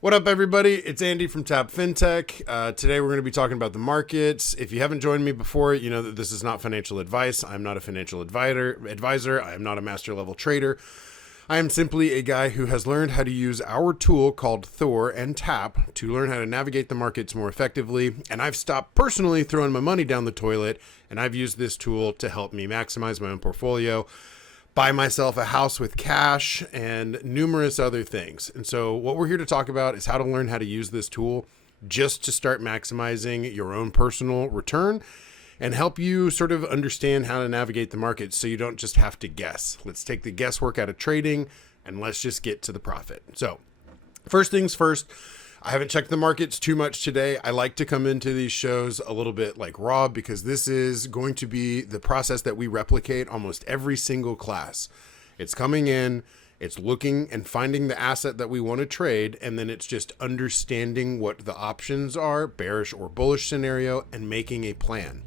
What up, everybody? It's Andy from Tap FinTech. Today, we're going to be talking about the markets. If you haven't joined me before, you know that this is not financial advice. I'm not a financial advisor. I am not a master level trader. I am simply a guy who has learned how to use our tool called Thor and Tap to learn how to navigate the markets more effectively. And I've stopped personally throwing my money down the toilet, and I've used this tool to help me maximize my own portfolio, buy myself a house with cash, and numerous other things. And so what we're here to talk about is how to learn how to use this tool just to start maximizing your own personal return and help you sort of understand how to navigate the market so you don't just have to guess. Let's take the guesswork out of trading and let's just get to the profit. So first things first, I haven't checked the markets too much today. I like to come into these shows a little bit like raw because this is going to be the process that we replicate almost every single class. It's coming in, it's looking and finding the asset that we want to trade, and then it's just understanding what the options are, bearish or bullish scenario, and making a plan.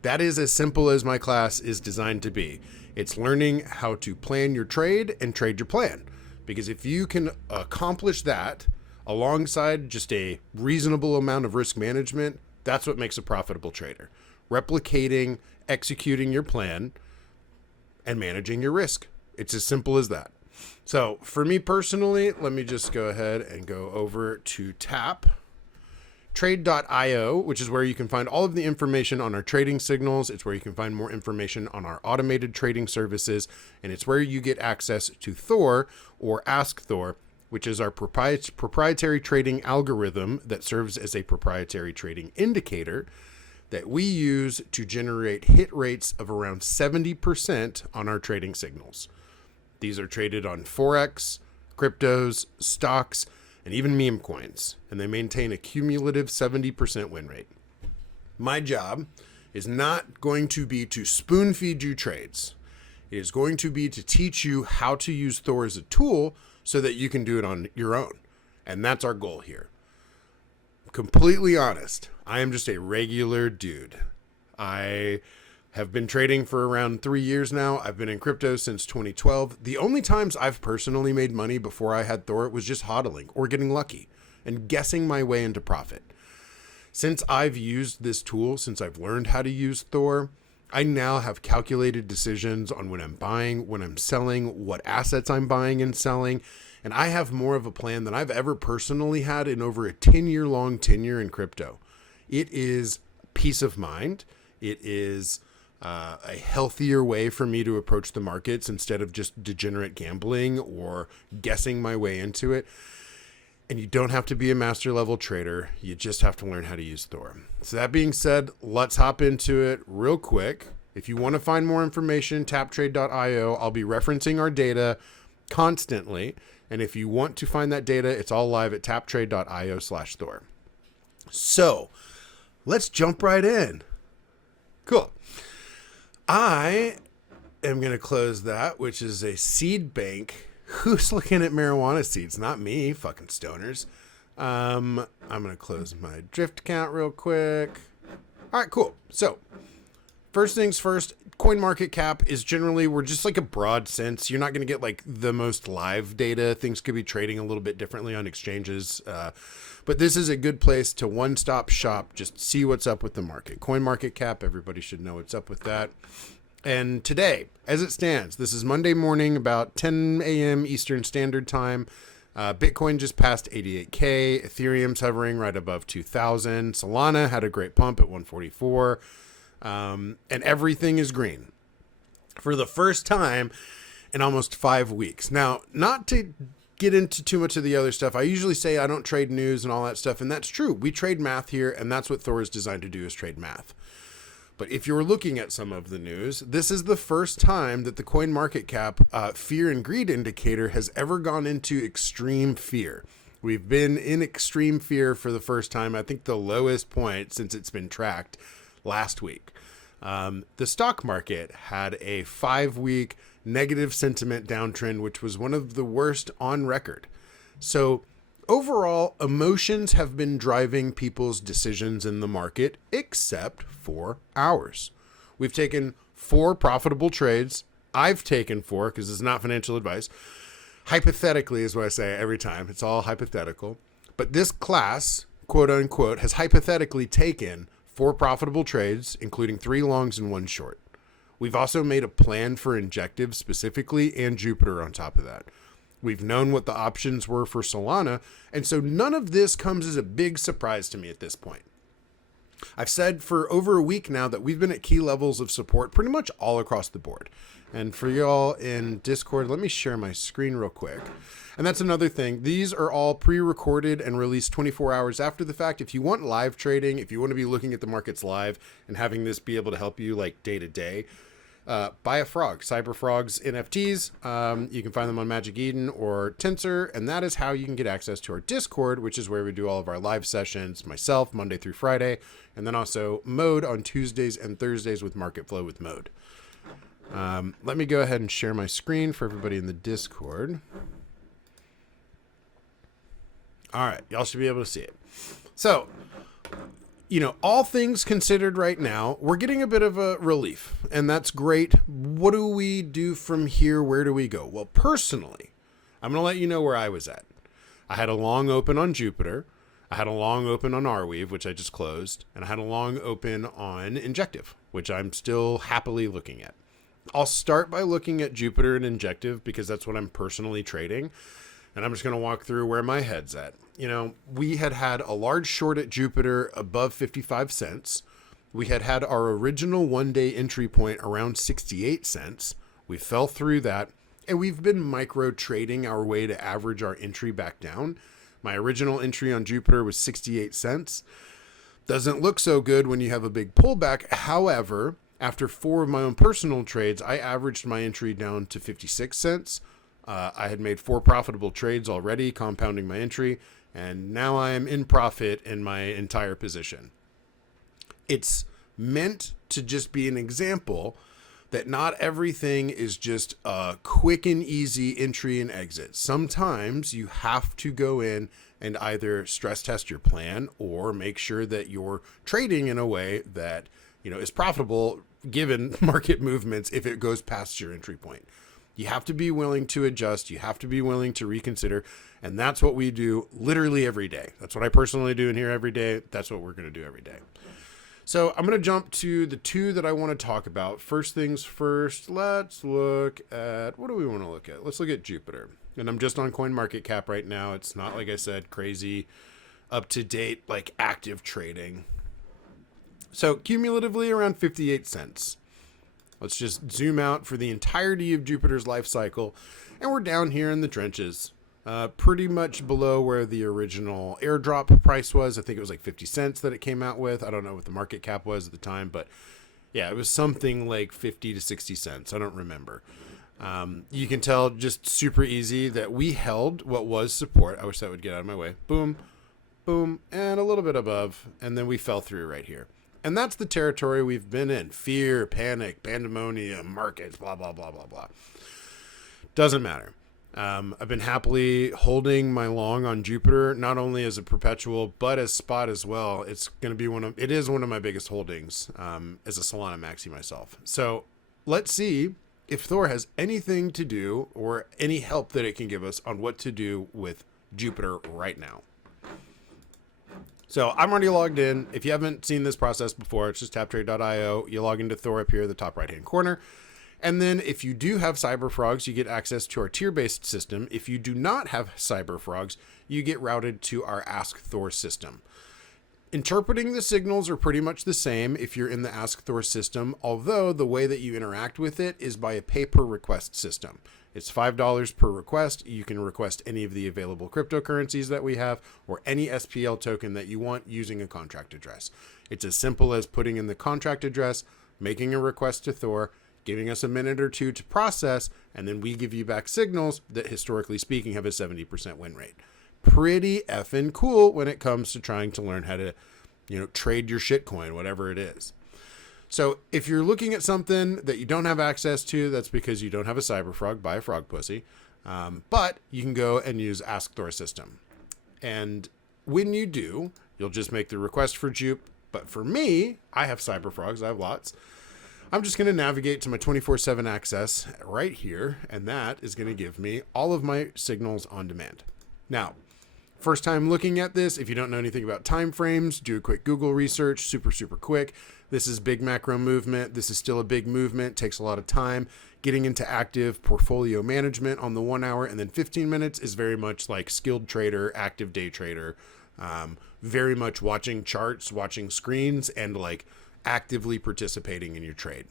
That is as simple as my class is designed to be. It's learning how to plan your trade and trade your plan. Because if you can accomplish that, alongside just a reasonable amount of risk management, that's what makes a profitable trader. Replicating, executing your plan, and managing your risk. It's as simple as that. So for me personally, let me just go ahead and go over to Tap Trade.io, which is where you can find all of the information on our trading signals. It's where you can find more information on our automated trading services, and it's where you get access to Thor or Ask Thor, which is our proprietary trading algorithm that serves as a proprietary trading indicator that we use to generate hit rates of around 70% on our trading signals. These are traded on Forex, cryptos, stocks, and even meme coins, and they maintain a cumulative 70% win rate. My job is not going to be to spoon feed you trades. It is going to be to teach you how to use Thor as a tool so that you can do it on your own. And that's our goal here. Completely honest, I am just a regular dude. I have been trading for around 3 years now. I've been in crypto since 2012. The only times I've personally made money before I had Thor was just hodling or getting lucky and guessing my way into profit. Since I've used this tool, since I've learned how to use Thor, I now have calculated decisions on when I'm buying, when I'm selling, what assets I'm buying and selling, and I have more of a plan than I've ever personally had in over a 10-year-long tenure in crypto. It is peace of mind. It is a healthier way for me to approach the markets instead of just degenerate gambling or guessing my way into it. And you don't have to be a master level trader. You just have to learn how to use Thor. So that being said, let's hop into it real quick. If you want to find more information, taptrade.io. I'll be referencing our data constantly. And if you want to find that data, it's all live at taptrade.io/Thor. So let's jump right in. Cool. I am going to close that, which is a seed bank. Who's looking at marijuana seeds? Not me, fucking stoners. I'm going to close my Drift account real quick. All right, cool. So first things first, CoinMarketCap is generally, we're just like a broad sense. You're not going to get like the most live data. Things could be trading a little bit differently on exchanges. But this is a good place to one-stop shop, just see what's up with the market. CoinMarketCap, everybody should know what's up with that. And today, as it stands, this is Monday morning, about 10 a.m. Eastern Standard Time. Bitcoin just passed 88K. Ethereum's hovering right above 2,000. Solana had a great pump at 144. And everything is green for the first time in almost 5 weeks. Now, not to get into too much of the other stuff, I usually say I don't trade news and all that stuff, and that's true. We trade math here, and that's what Thor is designed to do, is trade math. But if you're looking at some of the news, this is the first time that the CoinMarketCap fear and greed indicator has ever gone into extreme fear. We've been in extreme fear for the first time, I think the lowest point since it's been tracked last week. The stock market had a 5-week negative sentiment downtrend, which was one of the worst on record. So overall, emotions have been driving people's decisions in the market, except for ours. We've taken 4 profitable trades. I've taken 4 because it's not financial advice. Hypothetically is what I say every time. It's all hypothetical. But this class, quote unquote, has hypothetically taken 4 profitable trades, including 3 longs and 1 short. We've also made a plan for Injective specifically and Jupiter on top of that. We've known what the options were for Solana, and so none of this comes as a big surprise to me at this point. I've said for over a week now that we've been at key levels of support pretty much all across the board. And for y'all in Discord, let me share my screen real quick. And that's another thing. These are all pre-recorded and released 24 hours after the fact. If you want live trading, if you want to be looking at the markets live and having this be able to help you like day to day, buy a frog, CyberFrogs NFTs. You can find them on Magic Eden or Tensor, and that is how you can get access to our Discord, which is where we do all of our live sessions, myself, Monday through Friday, and then also Mode on Tuesdays and Thursdays with Market Flow with Mode. Let me go ahead and share my screen for everybody in the Discord. All right, y'all should be able to see it. So, all things considered right now, we're getting a bit of a relief, and that's great. What do we do from here? Where do we go? Well, personally, I'm going to let you know where I was at. I had a long open on Jupiter. I had a long open on Arweave, which I just closed, and I had a long open on Injective, which I'm still happily looking at. I'll start by looking at Jupiter and Injective because that's what I'm personally trading. And I'm just going to walk through where my head's at. We had a large short at Jupiter above 55 cents. We had our original one-day entry point around 68 cents. We fell through that, and we've been micro trading our way to average our entry back down. My original entry on Jupiter was 68 cents. Doesn't look so good when you have a big pullback. However, after 4 of my own personal trades, I averaged my entry down to 56 cents. I had made 4 profitable trades already, compounding my entry, and now I am in profit in my entire position. It's meant to just be an example that not everything is just a quick and easy entry and exit. Sometimes you have to go in and either stress test your plan or make sure that you're trading in a way that is profitable given market movements if it goes past your entry point. You have to be willing to adjust. You have to be willing to reconsider. And that's what we do literally every day. That's what I personally do in here every day. That's what we're going to do every day. So I'm going to jump to the 2 that I want to talk about. First things first, let's look at, what do we want to look at? Let's look at Jupiter. And I'm just on CoinMarketCap right now. It's not, like I said, crazy, up-to-date, like active trading. So cumulatively around 58 cents. Let's just zoom out for the entirety of Jupiter's life cycle. And we're down here in the trenches, pretty much below where the original airdrop price was. I think it was like 50 cents that it came out with. I don't know what the market cap was at the time, but yeah, it was something like 50 to 60 cents. I don't remember. You can tell just super easy that we held what was support. I wish that would get out of my way. Boom, boom, and a little bit above. And then we fell through right here. And that's the territory we've been in. Fear, panic, pandemonium, markets, blah, blah, blah, blah, blah. Doesn't matter. I've been happily holding my long on Jupiter, not only as a perpetual, but as spot as well. It's going to be it is one of my biggest holdings as a Solana maxi myself. So let's see if Thor has anything to do or any help that it can give us on what to do with Jupiter right now. So I'm already logged in. If you haven't seen this process before, it's just taptrade.io. You log into Thor up here in the top right-hand corner. And then if you do have CyberFrogs, you get access to our tier-based system. If you do not have CyberFrogs, you get routed to our Ask Thor system. Interpreting the signals are pretty much the same if you're in the Ask Thor system, although the way that you interact with it is by a pay-per-request system. It's $5 per request. You can request any of the available cryptocurrencies that we have or any SPL token that you want using a contract address. It's as simple as putting in the contract address, making a request to Thor, giving us a minute or 2 to process, and then we give you back signals that, historically speaking, have a 70% win rate. Pretty effing cool when it comes to trying to learn how to, trade your shitcoin, whatever it is. So if you're looking at something that you don't have access to, that's because you don't have a CyberFrog, buy a frog pussy. But you can go and use Ask Thor system. And when you do, you'll just make the request for Jupe. But for me, I have CyberFrogs. I have lots. I'm just going to navigate to my 24/7 access right here. And that is going to give me all of my signals on demand. Now, First time looking at this, if you don't know anything about time frames, do a quick Google research, super quick. This is big macro movement. This is still a big movement, takes a lot of time. Getting into active portfolio management on the 1 hour, and then 15 minutes is very much like skilled trader, active day trader, very much watching charts, watching screens, and like actively participating in your trade.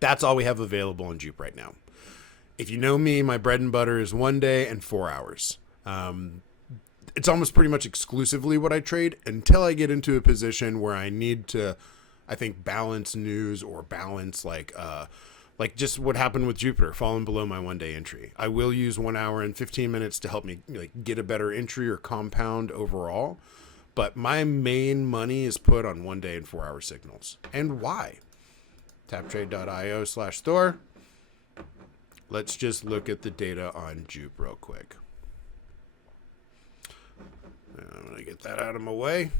That's all we have available on Jupe right now. If you know me, my bread and butter is 1 day and 4 hours. It's almost pretty much exclusively what I trade until I get into a position where I need to, I think, balance news or balance like just what happened with Jupiter falling below my 1 day entry. I will use 1 hour and 15 minutes to help me like get a better entry or compound overall. But my main money is put on 1 day and 4 hour signals. And why? Taptrade.io/Thor. Let's just look at the data on Jupe real quick. I'm going to get that out of my way.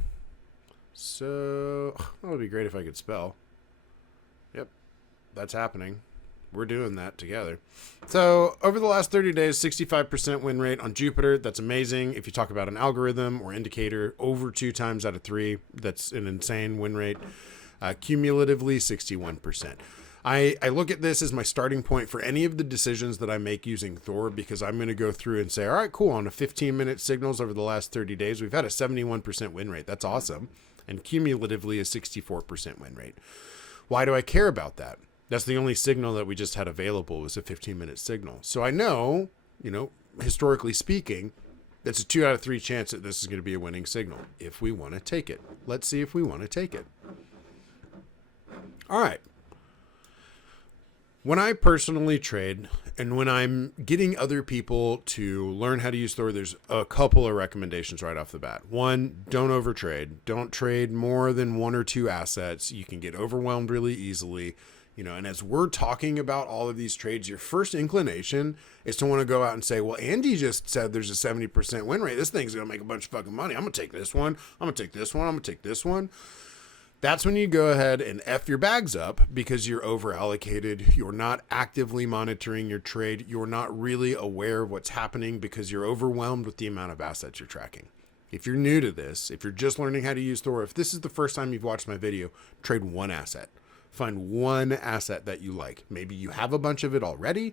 So, that would be great if I could spell. Yep, that's happening. We're doing that together. So, over the last 30 days, 65% win rate on Jupiter. That's amazing. If you talk about an algorithm or indicator, over 2 times out of 3, that's an insane win rate. Cumulatively, 61%. I look at this as my starting point for any of the decisions that I make using Thor, because I'm going to go through and say, all right, cool. On a 15-minute signals over the last 30 days, we've had a 71% win rate. That's awesome. And cumulatively a 64% win rate. Why do I care about that? That's the only signal that we just had available was a 15-minute signal. So I know, historically speaking, that's a 2 out of 3 chance that this is going to be a winning signal if we want to take it. Let's see if we want to take it. All right. When I personally trade and when I'm getting other people to learn how to use Thor, there's a couple of recommendations right off the bat. One, don't overtrade. Don't trade more than 1 or 2 assets. You can get overwhelmed really easily. And as we're talking about all of these trades, your first inclination is to want to go out and say, well, Andy just said there's a 70% win rate. This thing's going to make a bunch of fucking money. I'm going to take this one. I'm going to take this one. I'm going to take this one. That's when you go ahead and F your bags up because you're over allocated. You're not actively monitoring your trade. You're not really aware of what's happening because you're overwhelmed with the amount of assets you're tracking. If you're new to this, if you're just learning how to use Thor, if this is the first time you've watched my video, trade 1 asset. Find 1 asset that you like. Maybe you have a bunch of it already.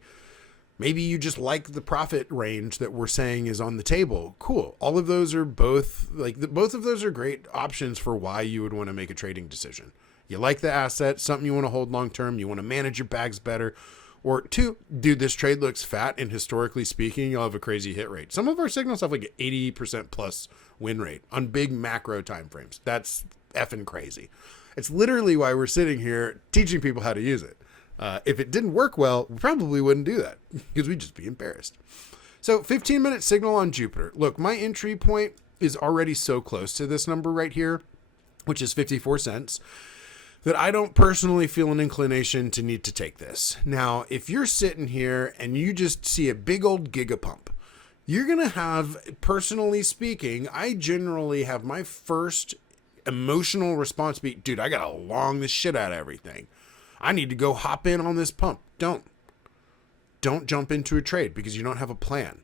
Maybe you just like the profit range that we're saying is on the table. Cool. All of those are both of those are great options for why you would want to make a trading decision. You like the asset, something you want to hold long term, you want to manage your bags better. Or 2, dude, this trade looks fat and historically speaking, you'll have a crazy hit rate. Some of our signals have like 80% plus win rate on big macro time frames. That's effing crazy. It's literally why we're sitting here teaching people how to use it. If it didn't work well, we probably wouldn't do that because we'd just be embarrassed. So 15-minute signal on Jupiter. Look, my entry point is already so close to this number right here, which is 54 cents, that I don't personally feel an inclination to need to take this. Now, if you're sitting here and you just see a big old gigapump, you're going to have, personally speaking, I generally have my first emotional response be, dude, I got to long the shit out of everything. I need to go hop in on this pump. Don't jump into a trade because you don't have a plan.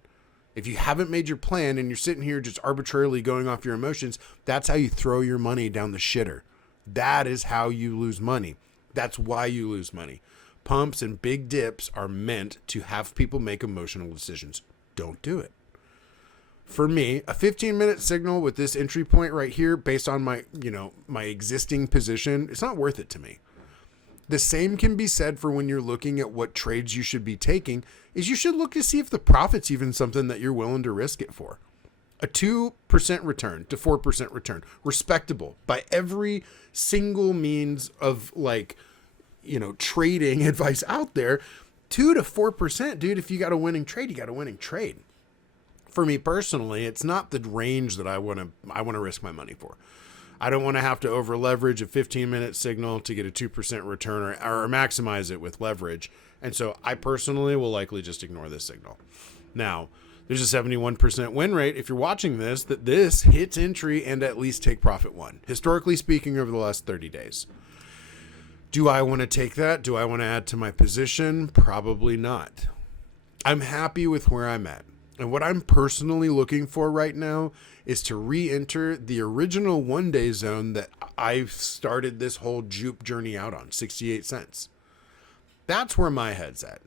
If you haven't made your plan and you're sitting here just arbitrarily going off your emotions, that's how you throw your money down the shitter. That is how you lose money. That's why you lose money. Pumps and big dips are meant to have people make emotional decisions. Don't do it. For me, a 15-minute signal with this entry point right here based on my existing position, it's not worth it to me. The same can be said for when you're looking at what trades you should be taking, is you should look to see if the profit's even something that you're willing to risk it for. A 2% return to 4% return, respectable by every single means of trading advice out there. 2 to 4%, dude, if you got a winning trade, you got a winning trade. For me personally, it's not the range that I want to risk my money for. I don't want to have to over leverage a 15-minute signal to get a 2% return or maximize it with leverage. And so I personally will likely just ignore this signal. Now, there's a 71% win rate if you're watching this, that this hits entry and at least take profit 1. Historically speaking, over the last 30 days. Do I want to take that? Do I want to add to my position? Probably not. I'm happy with where I'm at. And what I'm personally looking for right now is to re-enter the original 1-day zone that I've started this whole Jupe journey out on, 68 cents. That's where my head's at.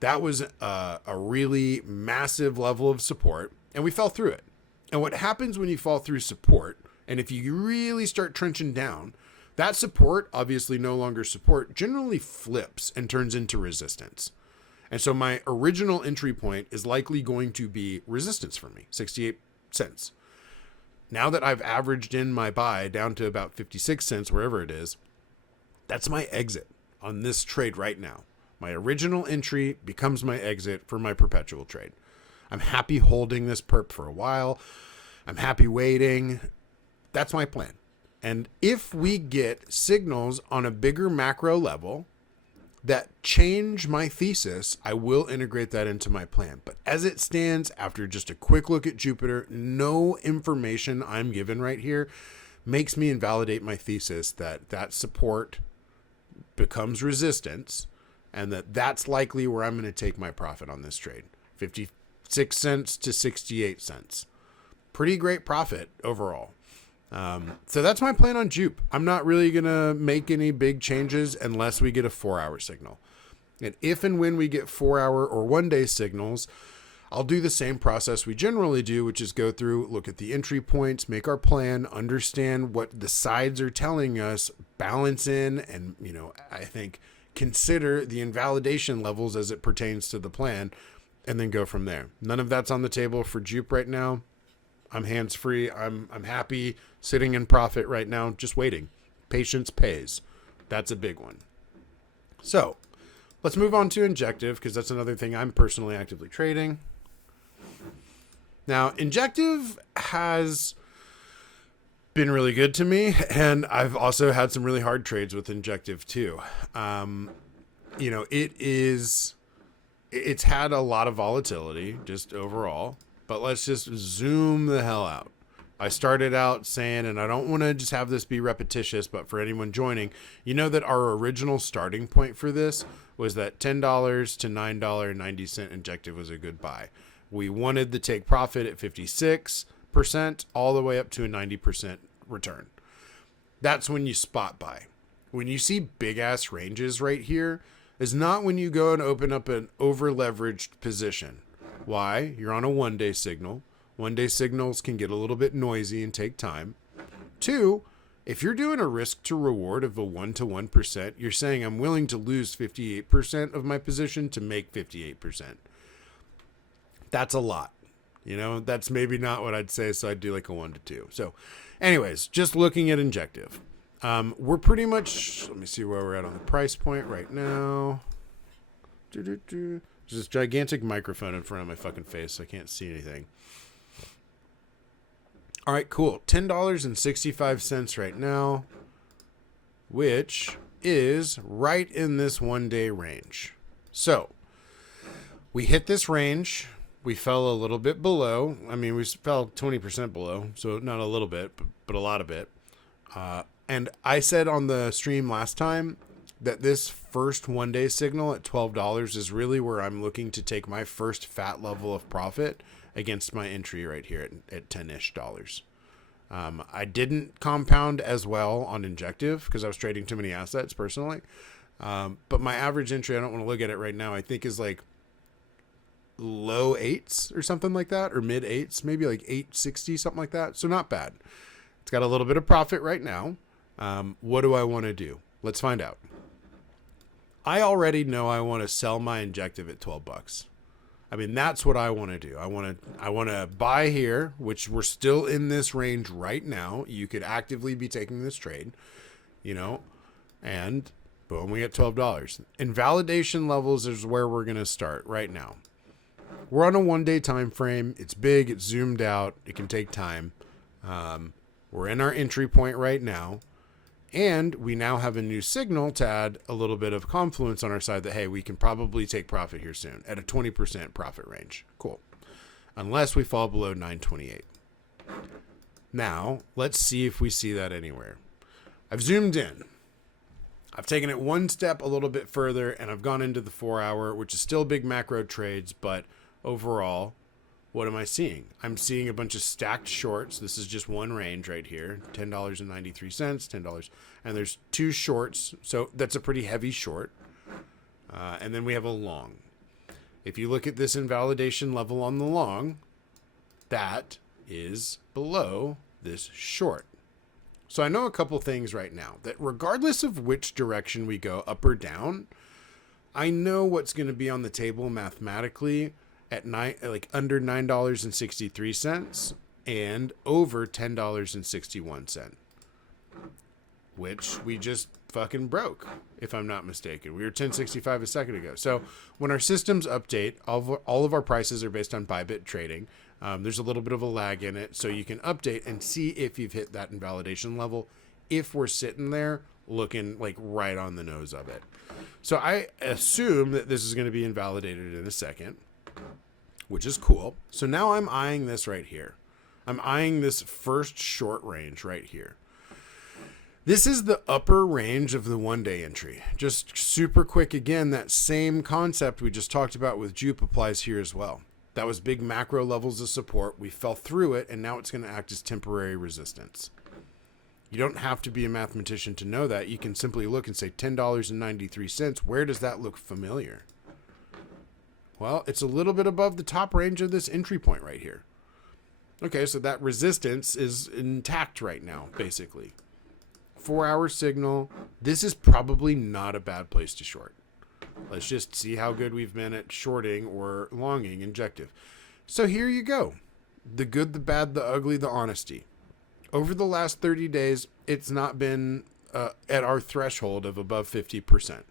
That was a really massive level of support, and we fell through it. And what happens when you fall through support, and if you really start trenching down, that support, obviously no longer support, generally flips and turns into resistance. And so my original entry point is likely going to be resistance for me, 68 cents. Now that I've averaged in my buy down to about 56 cents, wherever it is, that's my exit on this trade right now. My original entry becomes my exit for my perpetual trade. I'm happy holding this perp for a while. I'm happy waiting. That's my plan. And if we get signals on a bigger macro level that change my thesis, I will integrate that into my plan. But as it stands, after just a quick look at Jupiter, no information I'm given right here makes me invalidate my thesis that support becomes resistance, and that's likely where I'm going to take my profit on this trade. 56 cents to 68 cents. Pretty great profit overall. So that's my plan on Jupe. I'm not really going to make any big changes unless we get a 4-hour signal. And if and when we get 4-hour or 1-day signals, I'll do the same process we generally do, which is go through, look at the entry points, make our plan, understand what the sides are telling us, balance in, and, I think consider the invalidation levels as it pertains to the plan, and then go from there. None of that's on the table for Jupe right now. I'm hands-free. I'm happy sitting in profit right now, just waiting. Patience pays. That's a big one. So let's move on to Injective, because that's another thing I'm personally actively trading. Now, Injective has been really good to me, and I've also had some really hard trades with Injective too. It's had a lot of volatility just overall. But let's just zoom the hell out. I started out saying, and I don't want to just have this be repetitious, but for anyone joining, you know that our original starting point for this was that $10 to $9.90 Injective was a good buy. We wanted to take profit at 56% all the way up to a 90% return. That's when you spot buy. When you see big ass ranges right here, is not when you go and open up an over leveraged position. Why? You're on a 1-day signal. 1-day signals can get a little bit noisy and take time. 2, if you're doing a risk to reward of a 1 to 1%, you're saying I'm willing to lose 58% of my position to make 58%. That's a lot. That's maybe not what I'd say, so I'd do like a 1 to 2. So anyways, just looking at Injective. We're pretty much, let me see where we're at on the price point right now. There's this gigantic microphone in front of my fucking face, so I can't see anything. All right, cool. $10.65 right now, which is right in this 1-day range. So we hit this range. We fell a little bit below. I mean, we fell 20% below, so not a little bit, but a lot of it. And I said on the stream last time that this first 1-day signal at $12 is really where I'm looking to take my first fat level of profit against my entry right here at $10-ish. I didn't compound as well on Injective because I was trading too many assets personally. But my average entry, I don't want to look at it right now, I think is like low 8s or something like that, or mid 8s, maybe like 860, something like that. So not bad. It's got a little bit of profit right now. What do I want to do? Let's find out. I already know I want to sell my Injective at $12. I mean, that's what I want to do. I want to buy here, which we're still in this range right now. You could actively be taking this trade, and boom, we get $12. Invalidation levels is where we're going to start right now. We're on a 1-day time frame. It's big. It's zoomed out. It can take time. We're in our entry point right now. And we now have a new signal to add a little bit of confluence on our side that, hey, we can probably take profit here soon at a 20% profit range. Cool. Unless we fall below 928. Now, let's see if we see that anywhere. I've zoomed in. I've taken it one step a little bit further, and I've gone into the 4-hour, which is still big macro trades, but overall, What am I seeing? I'm seeing a bunch of stacked shorts. This is just one range right here, $10.93, $10. And there's two shorts, so that's a pretty heavy short. And then we have a long. If you look at this invalidation level on the long, that is below this short. So I know a couple things right now that regardless of which direction we go, up or down, I know what's going to be on the table mathematically at under $9.63 and over $10.61, which we just fucking broke, if I'm not mistaken. We were $10.65 a second ago. So when our systems update, all of our prices are based on Bybit trading. There's a little bit of a lag in it, so you can update and see if you've hit that invalidation level, if we're sitting there looking like right on the nose of it. So I assume that this is going to be invalidated in a second, which is cool. So now I'm eyeing this right here. I'm eyeing this first short range right here. This is the upper range of the one-day entry. Just super quick again, that same concept we just talked about with Jupe applies here as well. That was big macro levels of support. We fell through it, and now it's going to act as temporary resistance. You don't have to be a mathematician to know that. You can simply look and say $10.93. Where does that look familiar? Well, it's a little bit above the top range of this entry point right here. Okay, so that resistance is intact right now, basically. 4-hour signal. This is probably not a bad place to short. Let's just see how good we've been at shorting or longing Injective. So here you go. The good, the bad, the ugly, the honesty. Over the last 30 days, it's not been at our threshold of above 50%.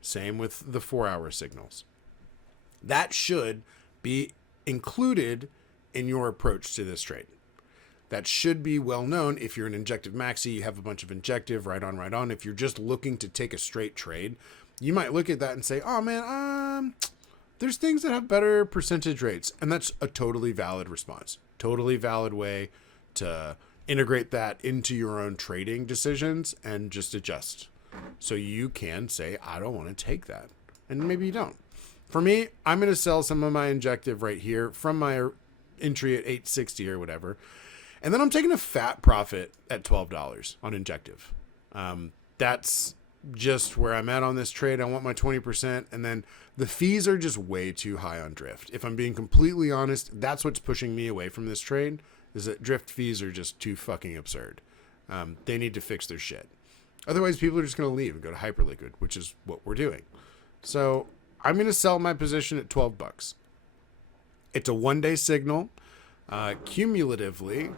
Same with the 4-hour signals. That should be included in your approach to this trade. That should be well known. If you're an Injective Maxi, you have a bunch of Injective, right on, right on. If you're just looking to take a straight trade, you might look at that and say, oh man, there's things that have better percentage rates. And that's a totally valid response. Totally valid way to integrate that into your own trading decisions and just adjust. So you can say, I don't want to take that. And maybe you don't. For me, I'm going to sell some of my Injective right here from my entry at 860 or whatever. And then I'm taking a fat profit at $12 on Injective. That's just where I'm at on this trade. I want my 20%. And then the fees are just way too high on Drift. If I'm being completely honest, that's what's pushing me away from this trade, is that Drift fees are just too fucking absurd. They need to fix their shit. Otherwise, people are just going to leave and go to Hyperliquid, which is what we're doing. So I'm going to sell my position at $12. It's a one-day signal. Cumulatively,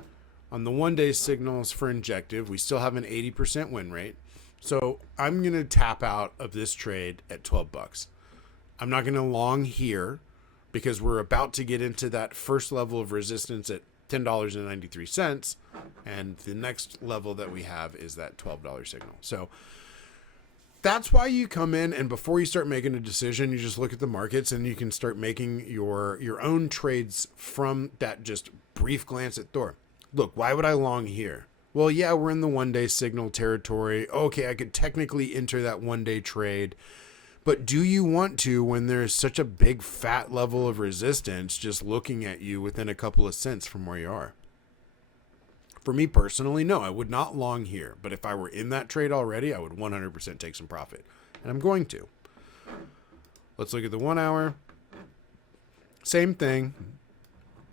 on the one-day signals for Injective, we still have an 80% win rate. So I'm going to tap out of this trade at $12. I'm not going to long here because we're about to get into that first level of resistance at $10.93. And the next level that we have is that $12 signal. So that's why you come in, and before you start making a decision, you just look at the markets and you can start making your own trades from that just brief glance at Thor. Look, why would I long here? Well, yeah, we're in the one-day signal territory. Okay, I could technically enter that one-day trade. But do you want to when there's such a big fat level of resistance just looking at you within a couple of cents from where you are? For me personally, no, I would not long here. But if I were in that trade already, I would 100% take some profit. And I'm going to. Let's look at the 1 hour. Same thing.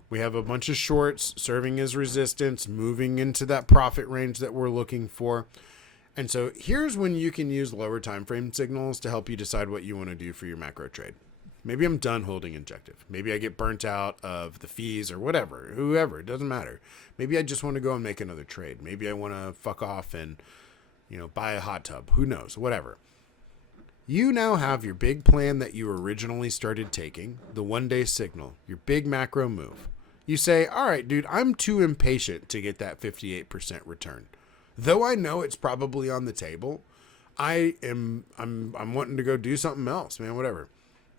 We have a bunch of shorts serving as resistance, moving into that profit range that we're looking for. And so here's when you can use lower time frame signals to help you decide what you want to do for your macro trade. Maybe I'm done holding Injective. Maybe I get burnt out of the fees or whatever, whoever, it doesn't matter. Maybe I just want to go and make another trade. Maybe I want to fuck off and, buy a hot tub. Who knows? Whatever. You now have your big plan that you originally started taking, the one-day signal, your big macro move. You say, all right, dude, I'm too impatient to get that 58% return. Though I know it's probably on the table, I'm wanting to go do something else, man, whatever.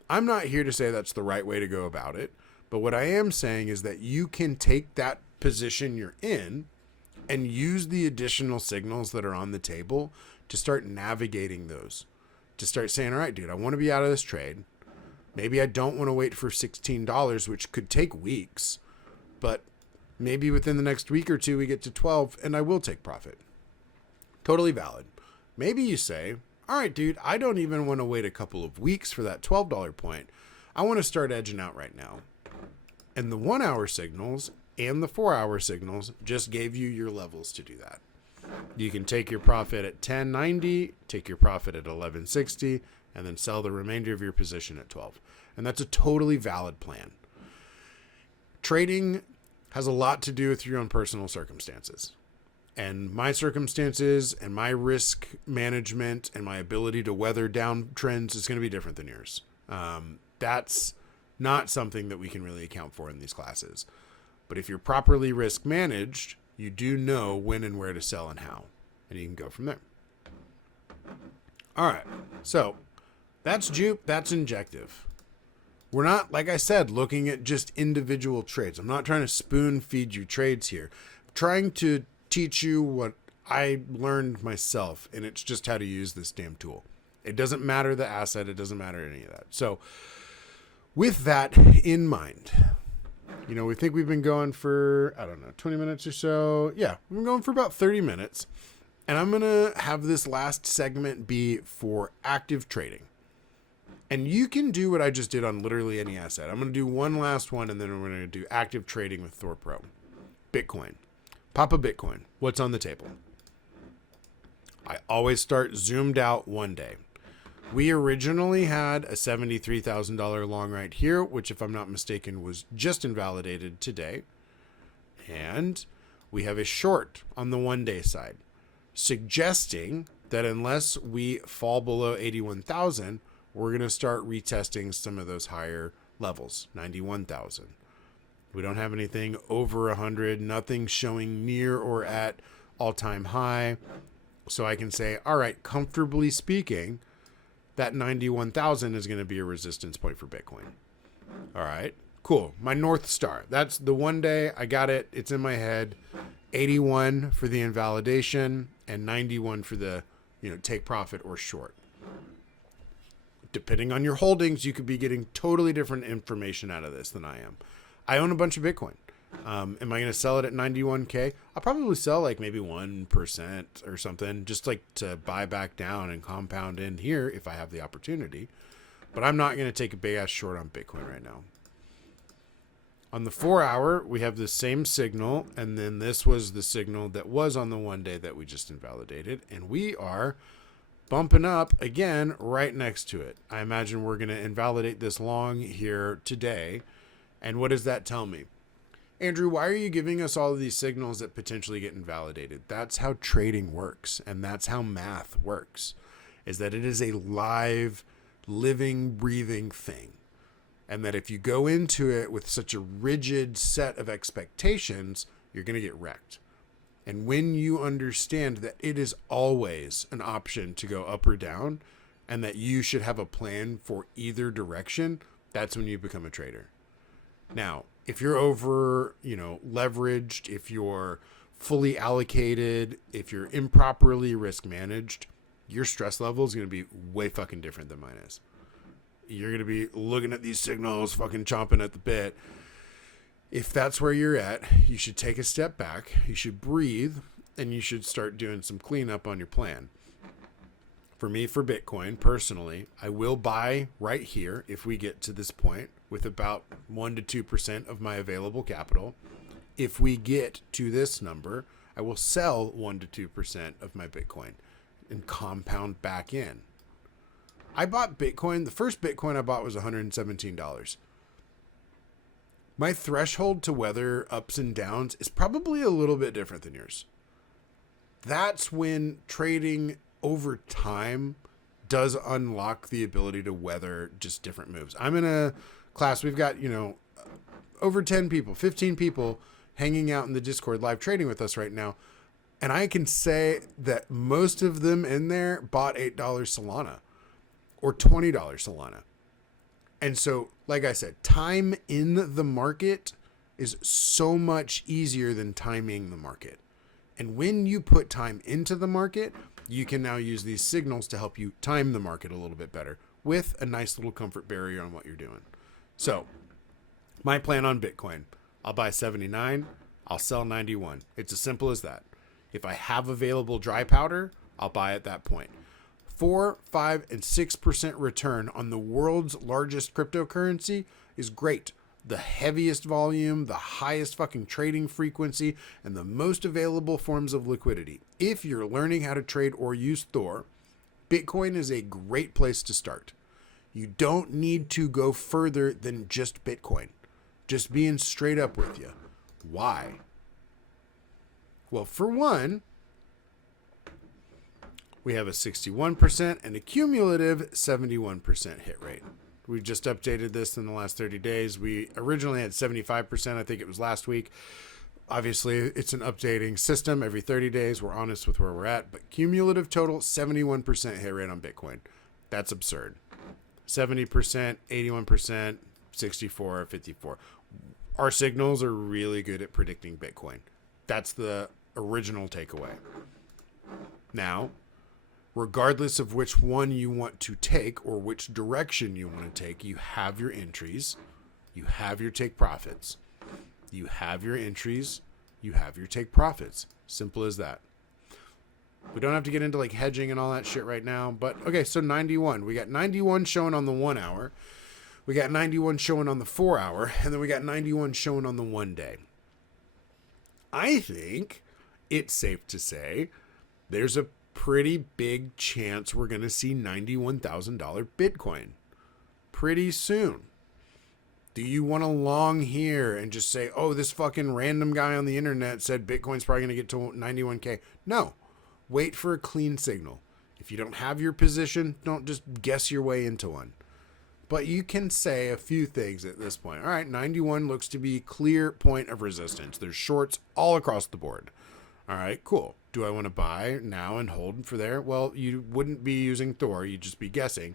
I'm not here to say that's the right way to go about it, but what I am saying is that you can take that position you're in and use the additional signals that are on the table to start navigating those, to start saying, all right, dude, I want to be out of this trade. Maybe I don't want to wait for $16, which could take weeks, but maybe within the next week or two we get to 12 and I will take profit. Totally valid. Maybe you say, all right, dude, I don't even want to wait a couple of weeks for that $12 point. I want to start edging out right now. And the 1 hour signals and the 4 hour signals just gave you your levels to do that. You can take your profit at 10.90, take your profit at 11.60, and then sell the remainder of your position at 12. And that's a totally valid plan. Trading has a lot to do with your own personal circumstances. And my circumstances and my risk management and my ability to weather downtrends is going to be different than yours. That's not something that we can really account for in these classes. But if you're properly risk managed, you do know when and where to sell and how. And you can go from there. All right. So that's Jupe. That's Injective. We're not, like I said, looking at just individual trades. I'm not trying to spoon feed you trades here. I'm trying to teach you what I learned myself, and it's just how to use this damn tool. It doesn't matter the asset. It doesn't matter any of that. So with that in mind, we think we've been going for, 20 minutes or so. Yeah, we've been going for about 30 minutes. And I'm going to have this last segment be for active trading. And you can do what I just did on literally any asset. I'm going to do one last one, and then we're going to do active trading with Thor Pro. Bitcoin. Pop a Bitcoin. What's on the table? I always start zoomed out one day. We originally had a $73,000 long right here, which, if I'm not mistaken, was just invalidated today. And we have a short on the 1 day side, suggesting that unless we fall below 81,000, we're going to start retesting some of those higher levels, 91,000. We don't have anything over 100, nothing showing near or at all-time high. So I can say, all right, comfortably speaking, that 91,000 is going to be a resistance point for Bitcoin. All right, cool. My North Star. That's the 1 day. I got it. It's in my head. 81 for the invalidation and 91 for the, take profit or short. Depending on your holdings, you could be getting totally different information out of this than I am. I own a bunch of Bitcoin. Am I going to sell it at 91K? I'll probably sell like maybe 1% or something, just like to buy back down and compound in here if I have the opportunity. But I'm not going to take a big ass short on Bitcoin right now. On the 4 hour, we have the same signal, and then this was the signal that was on the 1 day that we just invalidated, and we are bumping up again right next to it. I imagine we're going to invalidate this long here today. And what does that tell me? Andrew, why are you giving us all of these signals that potentially get invalidated? That's how trading works, and that's how math works, is that it is a live, living, breathing thing. And that if you go into it with such a rigid set of expectations, you're going to get wrecked. And when you understand that it is always an option to go up or down, and that you should have a plan for either direction, that's when you become a trader. Now, if you're over, leveraged, if you're fully allocated, if you're improperly risk managed, your stress level is going to be way fucking different than mine is. You're going to be looking at these signals, fucking chomping at the bit. If that's where you're at, you should take a step back, you should breathe, and you should start doing some cleanup on your plan. For me, for Bitcoin, personally, I will buy right here if we get to this point with about 1 to 2% of my available capital. If we get to this number, I will sell 1 to 2% of my Bitcoin and compound back in. I bought Bitcoin. The first Bitcoin I bought was $117. My threshold to weather ups and downs is probably a little bit different than yours. That's when trading over time does unlock the ability to weather just different moves. I'm in a class, we've got, over 10 people, 15 people hanging out in the Discord live trading with us right now. And I can say that most of them in there bought $8 Solana or $20 Solana. And so, like I said, time in the market is so much easier than timing the market. And when you put time into the market, you can now use these signals to help you time the market a little bit better, with a nice little comfort barrier on what you're doing. So my plan on Bitcoin, I'll buy 79, I'll sell 91. It's as simple as that. If I have available dry powder, I'll buy at that point. 4, 5, and 6% return on the world's largest cryptocurrency is great. The heaviest volume, the highest fucking trading frequency, and the most available forms of liquidity. If you're learning how to trade or use Thor, Bitcoin is a great place to start. You don't need to go further than just Bitcoin. Just being straight up with you. Why? Well, for one, we have a 61% and a cumulative 71% hit rate. We just updated this in the last 30 days. We originally had 75%. I think it was last week. Obviously, it's an updating system every 30 days. We're honest with where we're at. But cumulative total, 71% hit rate on Bitcoin. That's absurd. 70%, 81%, 64, 54. Our signals are really good at predicting Bitcoin. That's the original takeaway. Now, regardless of which one you want to take or which direction you want to take, you have your entries, you have your take profits. You have your entries, you have your take profits. Simple as that. We don't have to get into like hedging and all that shit right now, but okay, so 91. We got 91 showing on the 1 hour. We got 91 showing on the 4 hour, and then we got 91 showing on the 1 day. I think it's safe to say there's a pretty big chance we're going to see $91,000 Bitcoin pretty soon. Do you want to long here and just say, oh, this fucking random guy on the internet said Bitcoin's probably going to get to 91K? No. Wait for a clean signal. If you don't have your position, don't just guess your way into one. But you can say a few things at this point. All right, 91 looks to be a clear point of resistance. There's shorts all across the board. All right, cool. Do I want to buy now and hold for there? Well, you wouldn't be using Thor. You'd just be guessing.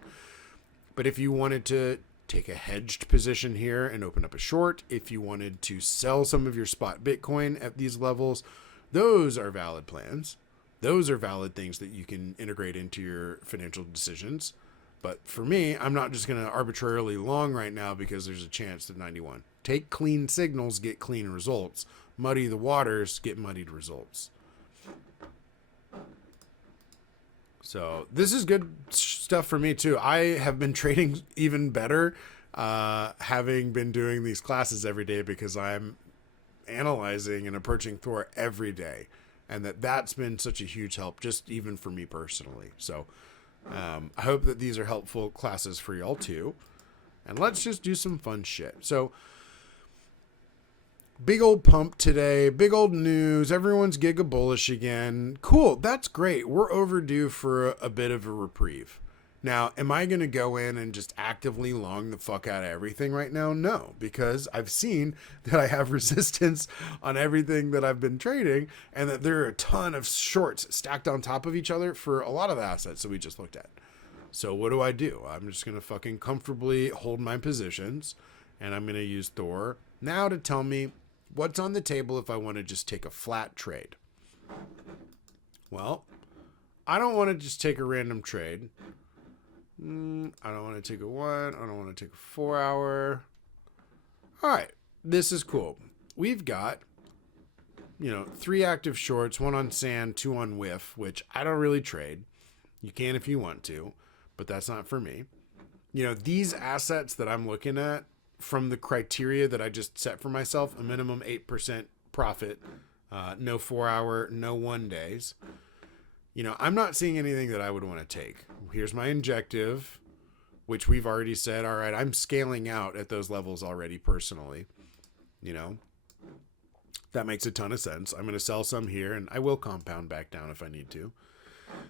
But if you wanted to take a hedged position here and open up a short, if you wanted to sell some of your spot Bitcoin at these levels, those are valid plans. Those are valid things that you can integrate into your financial decisions. But for me, I'm not just going to arbitrarily long right now because there's a chance of 91. Take clean signals, get clean results. Muddy the waters, get muddied results. So this is good stuff for me too. I have been trading even better, having been doing these classes every day because I'm analyzing and approaching Thor every day. And that's been such a huge help, just even for me personally. So I hope that these are helpful classes for y'all too. And let's just do some fun shit. So big old pump today, big old news. Everyone's giga bullish again. Cool. That's great. We're overdue for a bit of a reprieve. Now, am I going to go in and just actively long the fuck out of everything right now? No, because I've seen that I have resistance on everything that I've been trading and that there are a ton of shorts stacked on top of each other for a lot of the assets that we just looked at. So what do? I'm just going to fucking comfortably hold my positions and I'm going to use Thor now to tell me what's on the table if I want to just take a flat trade. Well, I don't want to just take a random trade. I don't want to take a 1. I don't want to take a 4 hour. All right. This is cool. We've got, 3 active shorts, 1 on sand, 2 on whiff, which I don't really trade. You can if you want to, but that's not for me. These assets that I'm looking at from the criteria that I just set for myself, a minimum 8% profit, no 4 hour, no 1 days. I'm not seeing anything that I would want to take. Here's my injective, which we've already said, all right, I'm scaling out at those levels already personally. That makes a ton of sense. I'm going to sell some here and I will compound back down if I need to.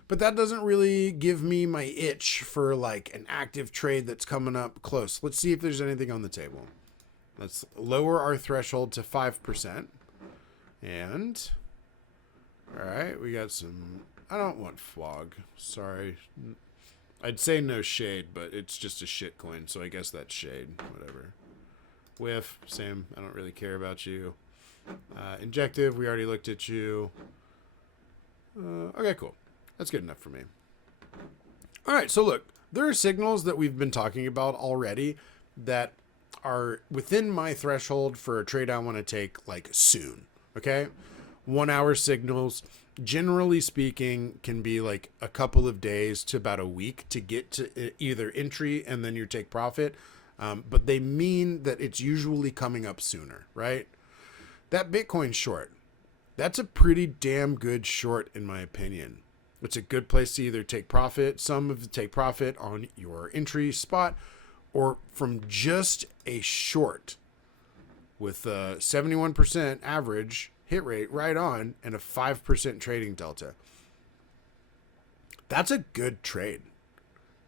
But that doesn't really give me my itch for like an active trade that's coming up close. Let's see if there's anything on the table. Let's lower our threshold to 5%. And, all right, we got some... I don't want FWOG. Sorry. I'd say no shade, but it's just a shit coin, so I guess that's shade. Whatever. Whiff, same. I don't really care about you. Injective, we already looked at you. Okay, cool. That's good enough for me. All right, so look. There are signals that we've been talking about already that are within my threshold for a trade I want to take like soon. Okay. 1 hour signals, generally speaking, can be like a couple of days to about a week to get to either entry and then you take profit. But they mean that it's usually coming up sooner, right? That Bitcoin short, that's a pretty damn good short in my opinion. It's a good place to either take profit, take profit on your entry spot, or from just a short with a 71% average hit rate right on and a 5% trading delta. That's a good trade.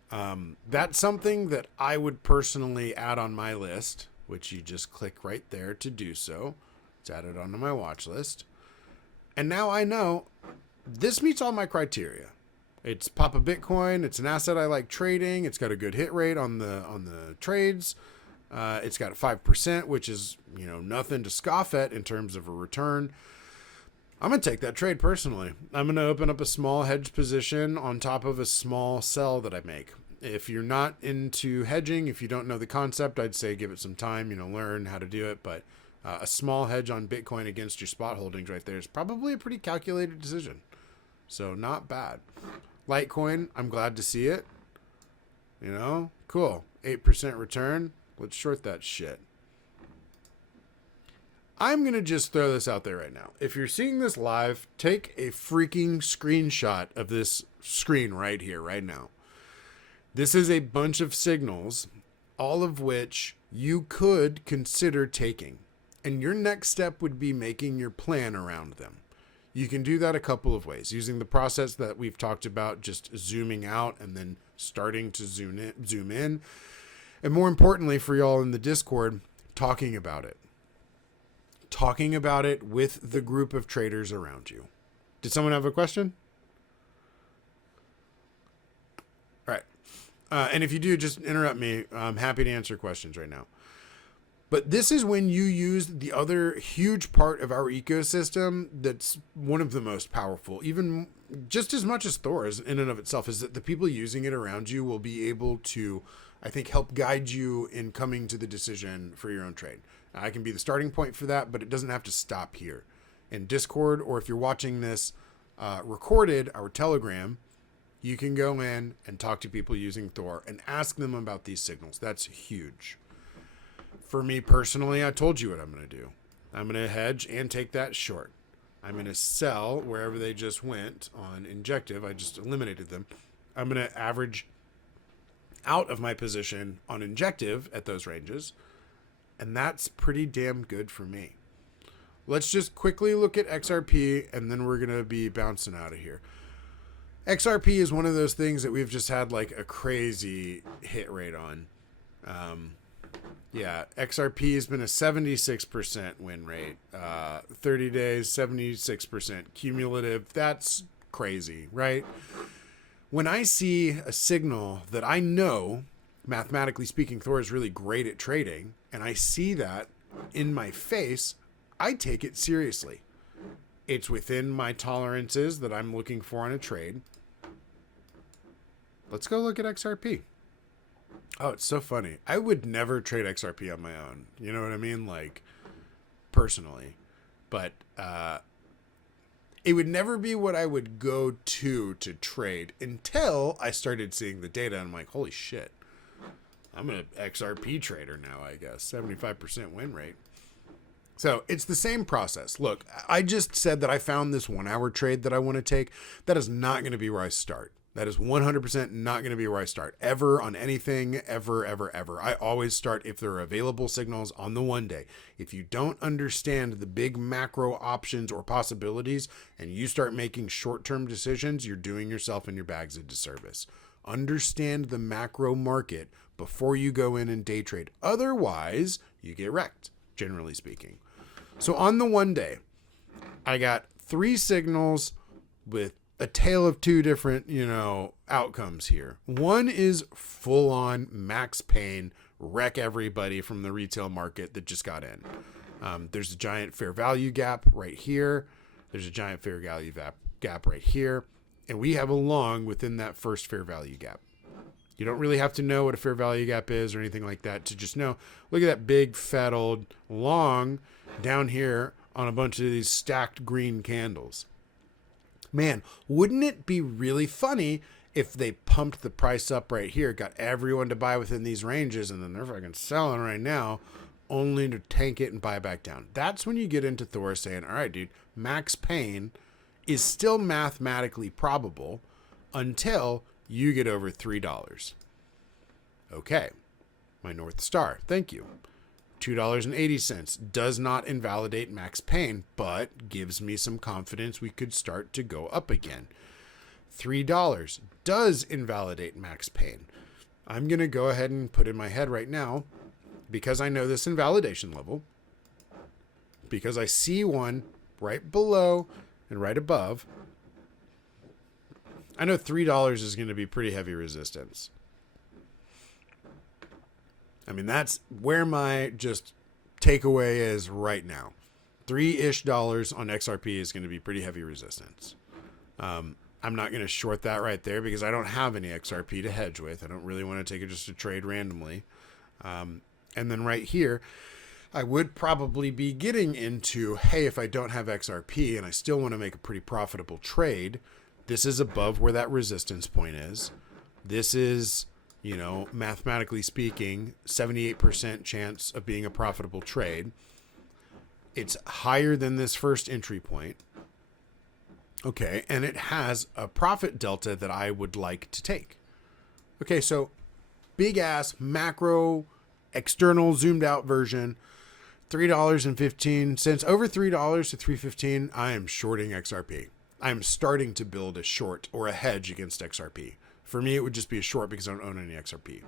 That's something that I would personally add on my list, which you just click right there to do so. It's added onto my watch list. And now I know this meets all my criteria. It's Papa Bitcoin. It's an asset I like trading. It's got a good hit rate on the trades. It's got 5%, which is, nothing to scoff at in terms of a return. I'm going to take that trade personally. I'm going to open up a small hedge position on top of a small sell that I make. If you're not into hedging, if you don't know the concept, I'd say give it some time, learn how to do it. But a small hedge on Bitcoin against your spot holdings right there is probably a pretty calculated decision. So not bad. Litecoin, I'm glad to see it. Cool. 8% return. Let's short that shit. I'm going to just throw this out there right now. If you're seeing this live, take a freaking screenshot of this screen right here, right now. This is a bunch of signals, all of which you could consider taking. And your next step would be making your plan around them. You can do that a couple of ways, using the process that we've talked about, just zooming out and then starting to zoom in. And more importantly for y'all in the Discord, talking about it. Talking about it with the group of traders around you. Did someone have a question? All right. And if you do, just interrupt me. I'm happy to answer questions right now. But this is when you use the other huge part of our ecosystem that's one of the most powerful, even just as much as Thor is in and of itself, is that the people using it around you will be able to, I think, help guide you in coming to the decision for your own trade. I can be the starting point for that, but it doesn't have to stop here. In Discord, or if you're watching this recorded, our Telegram, you can go in and talk to people using Thor and ask them about these signals. That's huge. For me personally, I told you what I'm going to do. I'm going to hedge and take that short. I'm going to sell wherever they just went on Injective. I just eliminated them. I'm going to average out of my position on Injective at those ranges. And that's pretty damn good for me. Let's just quickly look at XRP and then we're going to be bouncing out of here. XRP is one of those things that we've just had like a crazy hit rate on. Yeah, XRP has been a 76% win rate. 30 days, 76% cumulative. That's crazy, right? When I see a signal that I know, mathematically speaking, Thor is really great at trading, and I see that in my face, I take it seriously. It's within my tolerances that I'm looking for in a trade. Let's go look at XRP. Oh, it's so funny. I would never trade XRP on my own. You know what I mean? Like, personally. But it would never be what I would go to trade until I started seeing the data. And I'm like, holy shit. I'm an XRP trader now, I guess. 75% win rate. So it's the same process. Look, I just said that I found this 1 hour trade that I want to take. That is not going to be where I start. That is 100% not going to be where I start ever on anything, ever, ever, ever. I always start if there are available signals on the 1 day. If you don't understand the big macro options or possibilities and you start making short-term decisions, you're doing yourself and your bags a disservice. Understand the macro market before you go in and day trade. Otherwise, you get wrecked, generally speaking. So on the 1 day, I got 3 signals with a tale of 2 different, outcomes here. One is full on max pain, wreck everybody from the retail market that just got in. There's a giant fair value gap right here. There's a giant fair value gap right here. And we have a long within that first fair value gap. You don't really have to know what a fair value gap is or anything like that to just know. Look at that big, fat, old, long down here on a bunch of these stacked green candles. Man, wouldn't it be really funny if they pumped the price up right here, got everyone to buy within these ranges, and then they're fucking selling right now, only to tank it and buy back down? That's when you get into Thor saying, all right, dude, max pain is still mathematically probable until you get over $3. Okay, my North Star, thank you. $2.80 does not invalidate max pain, but gives me some confidence we could start to go up again. $3 does invalidate max pain. I'm going to go ahead and put in my head right now, because I know this invalidation level, because I see one right below and right above, I know $3 is going to be pretty heavy resistance. I mean, that's where my just takeaway is right now. $3-ish on XRP is going to be pretty heavy resistance. I'm not going to short that right there because I don't have any XRP to hedge with. I don't really want to take it just to trade randomly. And then right here, I would probably be getting into, hey, if I don't have XRP and I still want to make a pretty profitable trade, this is above where that resistance point is. This is, you know, mathematically speaking, 78% chance of being a profitable trade. It's higher than this first entry point. Okay, and it has a profit delta that I would like to take. Okay, so big ass macro external zoomed out version, $3.15, over $3 to $3.15. I am shorting XRP. I'm starting to build a short or a hedge against XRP. For me, it would just be a short because I don't own any XRP.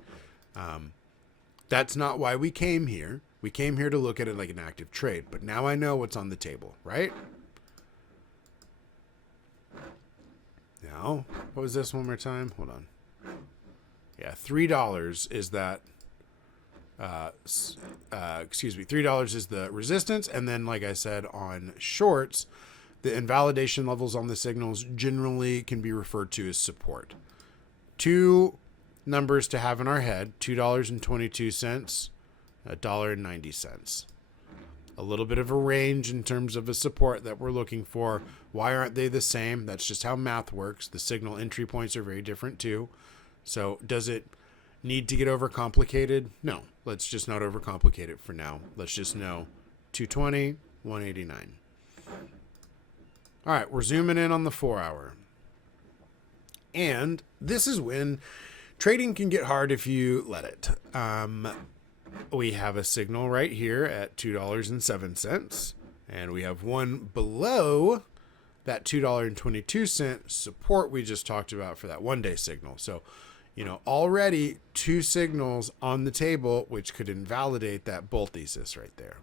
That's not why we came here. We came here to look at it like an active trade, but now I know what's on the table, right? Now, what was this one more time? Hold on. Yeah, $3 is that, $3 is the resistance. And then, like I said, on shorts, the invalidation levels on the signals generally can be referred to as support. Two numbers to have in our head, $2.22, $1.90. A little bit of a range in terms of a support that we're looking for. Why aren't they the same? That's just how math works. The signal entry points are very different too. So does it need to get overcomplicated? No, let's just not overcomplicate it for now. Let's just know 220, 189. All right, we're zooming in on the 4 hour. And this is when trading can get hard if you let it. We have a signal right here at $2.07, and we have one below that $2.22 support we just talked about for that one-day signal. So, you know, already two signals on the table, which could invalidate that bull thesis right there.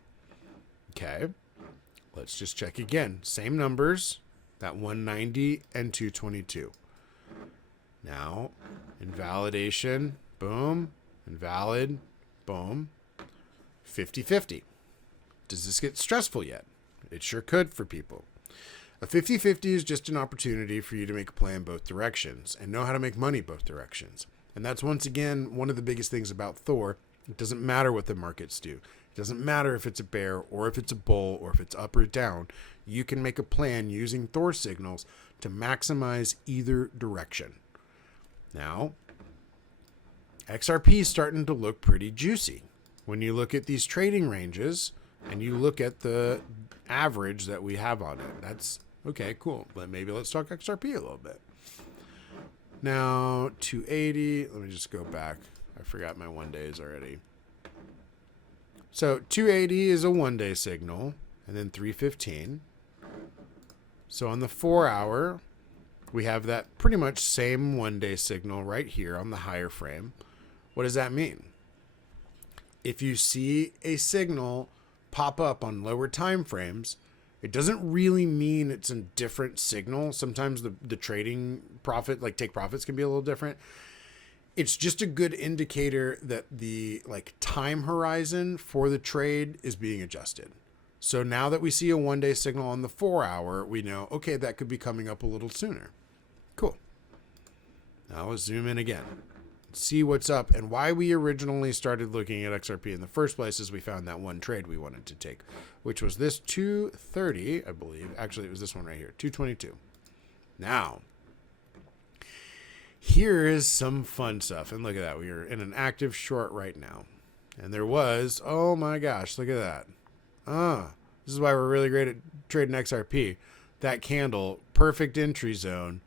Okay, let's just check again. Same numbers, that 190 and 222. Now, invalidation, boom, invalid, boom, 50-50. Does this get stressful yet? It sure could for people. A 50-50 is just an opportunity for you to make a play in both directions and know how to make money both directions. And that's, once again, one of the biggest things about Thor. It doesn't matter what the markets do. It doesn't matter if it's a bear or if it's a bull or if it's up or down. You can make a plan using Thor signals to maximize either direction. Now, XRP is starting to look pretty juicy. When you look at these trading ranges and you look at the average that we have on it, that's okay, cool. But maybe let's talk XRP a little bit. Now, 280, let me just go back. I forgot my 1 days already. So 280 is a 1 day signal, and then 315. So on the 4 hour, we have that pretty much same 1 day signal right here on the higher frame. What does that mean? If you see a signal pop up on lower time frames, it doesn't really mean it's a different signal. Sometimes the trading profit, like take profits, can be a little different. It's just a good indicator that the time horizon for the trade is being adjusted. So now that we see a 1 day signal on the 4 hour, we know, okay, that could be coming up a little sooner. Cool. Now let's zoom in again. see what's up. And why we originally started looking at XRP in the first place is we found that one trade we wanted to take, which was this 230, I believe. Actually, it was this one right here, 222. Now, here is some fun stuff. And look at that. We are in an active short right now. And there was, oh my gosh, look at that. This is why we're really great at trading XRP. That candle, perfect entry zone.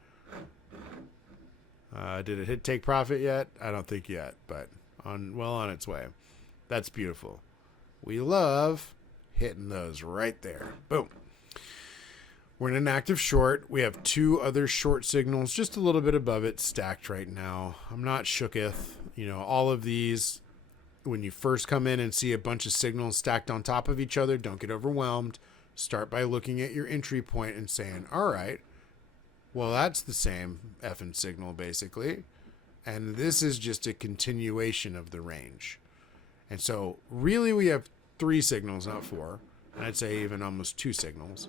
Did it hit take profit yet? I don't think yet, but on its way. That's beautiful. We love hitting those right there. Boom. We're in an active short. We have two other short signals just a little bit above it stacked right now. I'm not shooketh. You know, all of these, when you first come in and see a bunch of signals stacked on top of each other, don't get overwhelmed. Start by looking at your entry point and saying, all right, well, that's the same effing signal basically. And this is just a continuation of the range. And so really we have 3 signals, not 4. And I'd say even almost 2 signals.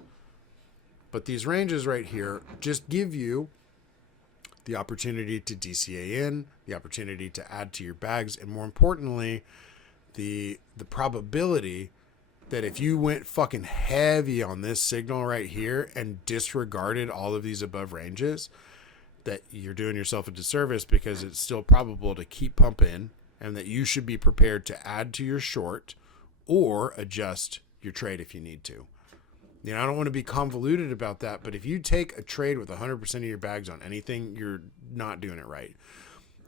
But these ranges right here just give you the opportunity to DCA in, the opportunity to add to your bags, and more importantly, the probability that if you went fucking heavy on this signal right here and disregarded all of these above ranges, that you're doing yourself a disservice because it's still probable to keep pumping, and that you should be prepared to add to your short or adjust your trade if you need to. You know, I don't want to be convoluted about that, but if you take a trade with 100% of your bags on anything, you're not doing it right.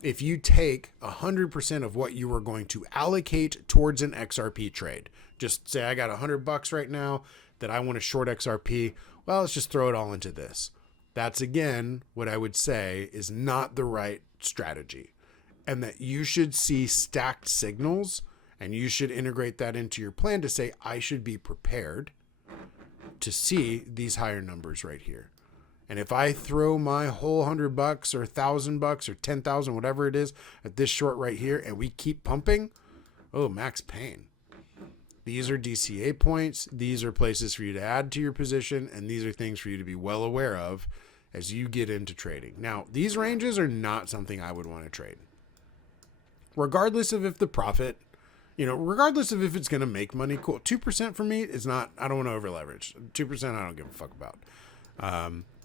If you take 100% of what you are going to allocate towards an XRP trade, just say I got $100 right now that I want to short XRP, well, let's just throw it all into this. That's, again, what I would say is not the right strategy, and that you should see stacked signals and you should integrate that into your plan to say, I should be prepared to see these higher numbers right here. And if I throw my whole $100 or $1,000 or 10,000, whatever it is, at this short right here, and we keep pumping, oh, max pain. These are DCA points. These are places for you to add to your position, and these are things for you to be well aware of as you get into trading. Now, these ranges are not something I would want to trade. Regardless of if the profit, regardless of if it's going to make money, cool. 2% for me is not, I don't want to over leverage. 2% I don't give a fuck about.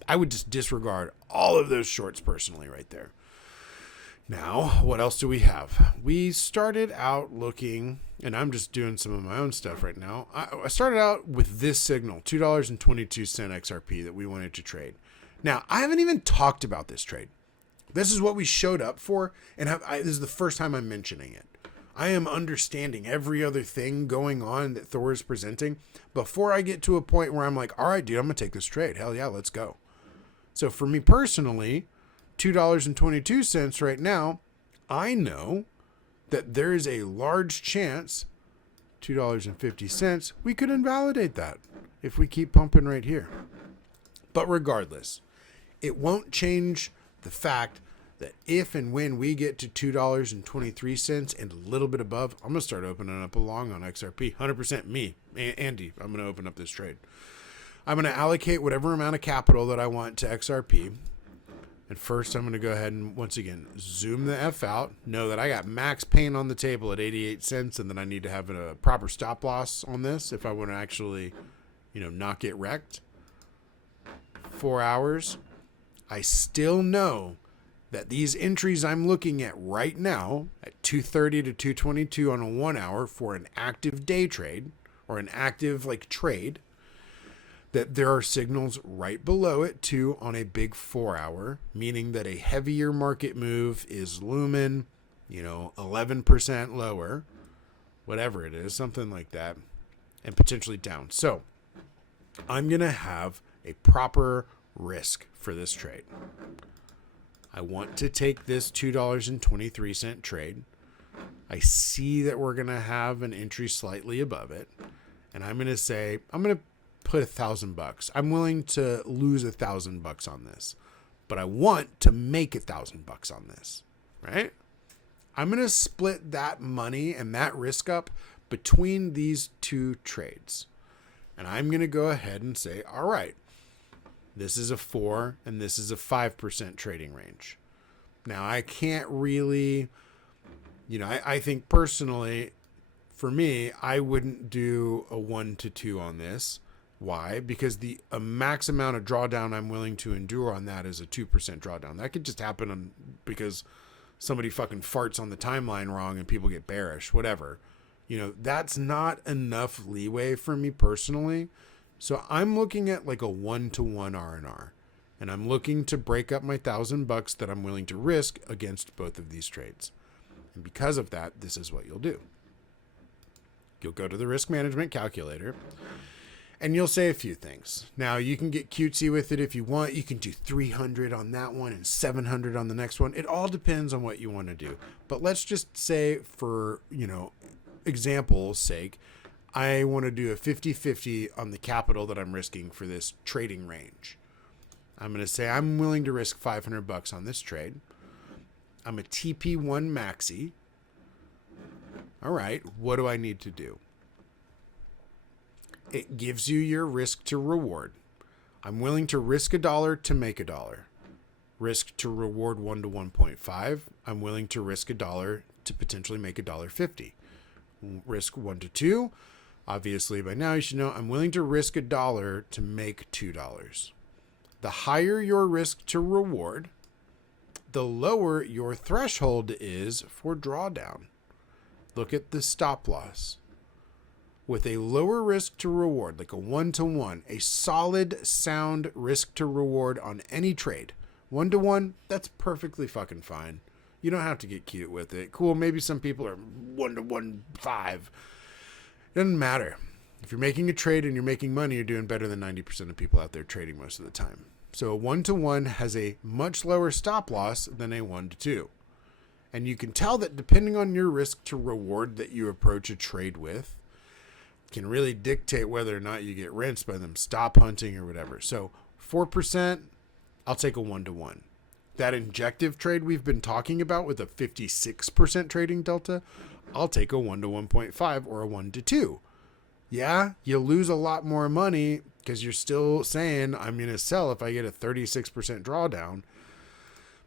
I would just disregard all of those shorts personally right there. Now, what else do we have? We started out looking, and I'm just doing some of my own stuff right now. I started out with this signal, $2.22 XRP that we wanted to trade. Now, I haven't even talked about this trade. This is what we showed up for, and this is the first time I'm mentioning it. I am understanding every other thing going on that Thor is presenting before I get to a point where I'm like, all right, dude, I'm going to take this trade. Hell yeah, let's go. So for me personally, $2.22 right now, I know that there is a large chance, $2.50, we could invalidate that if we keep pumping right here. But regardless, it won't change the fact that if and when we get to $2.23 and a little bit above, I'm going to start opening up a long on XRP. 100% me, Andy, I'm going to open up this trade. I'm going to allocate whatever amount of capital that I want to XRP. And first, I'm going to go ahead and, once again, zoom the F out. Know that I got max pain on the table at 88 cents, and that I need to have a proper stop loss on this if I want to actually, not get wrecked. 4 hours. I still know that these entries I'm looking at right now at 230 to 222 on a 1 hour for an active day trade or an active trade, that there are signals right below it too on a big 4 hour, meaning that a heavier market move is looming, 11% lower, whatever it is, something like that, and potentially down. So I'm going to have a proper risk for this trade. I want to take this $2.23 trade. I see that we're going to have an entry slightly above it. And I'm going to say, I'm going to put $1,000. I'm willing to lose $1,000 on this, but I want to make $1,000 on this, right? I'm going to split that money and that risk up between these two trades. And I'm going to go ahead and say, all right, this is a 4 and this is a 5% trading range. Now, I can't really, I think personally, for me, I wouldn't do a 1-2 on this. Why? Because the max amount of drawdown I'm willing to endure on that is a 2% drawdown. That could just happen because somebody fucking farts on the timeline wrong and people get bearish, whatever. That's not enough leeway for me personally. So I'm looking at like a 1-to-1 R&R. And I'm looking to break up my $1,000 that I'm willing to risk against both of these trades. And because of that, this is what you'll do. You'll go to the risk management calculator and you'll say a few things. Now, you can get cutesy with it if you want. You can do 300 on that one and 700 on the next one. It all depends on what you want to do. But let's just say for, example's sake, I want to do a 50-50 on the capital that I'm risking for this trading range. I'm going to say I'm willing to risk $500 on this trade. I'm a TP1 maxi. All right, what do I need to do? It gives you your risk to reward. I'm willing to risk $1 to make $1. Risk to reward 1 to 1.5. I'm willing to risk $1 to potentially make $1.50. Risk 1 to 2. Obviously, by now you should know I'm willing to risk $1 to make $2. The higher your risk to reward, the lower your threshold is for drawdown. Look at the stop loss. With a lower risk to reward, like a 1-to-1, a solid, sound risk to reward on any trade. 1-to-1, that's perfectly fucking fine. You don't have to get cute with it. Cool, maybe some people are 1-to-1.5. Doesn't matter. If you're making a trade and you're making money, you're doing better than 90% of people out there trading most of the time. So a 1-to-1 has a much lower stop loss than a 1-to-2. And you can tell that depending on your risk to reward that you approach a trade with, can really dictate whether or not you get rinsed by them stop hunting or whatever. So 4%, I'll take a 1-to-1. That injective trade we've been talking about with a 56% trading delta, I'll take a 1-to-1.5 or a 1-to-2. Yeah, you lose a lot more money because you're still saying I'm going to sell if I get a 36% drawdown.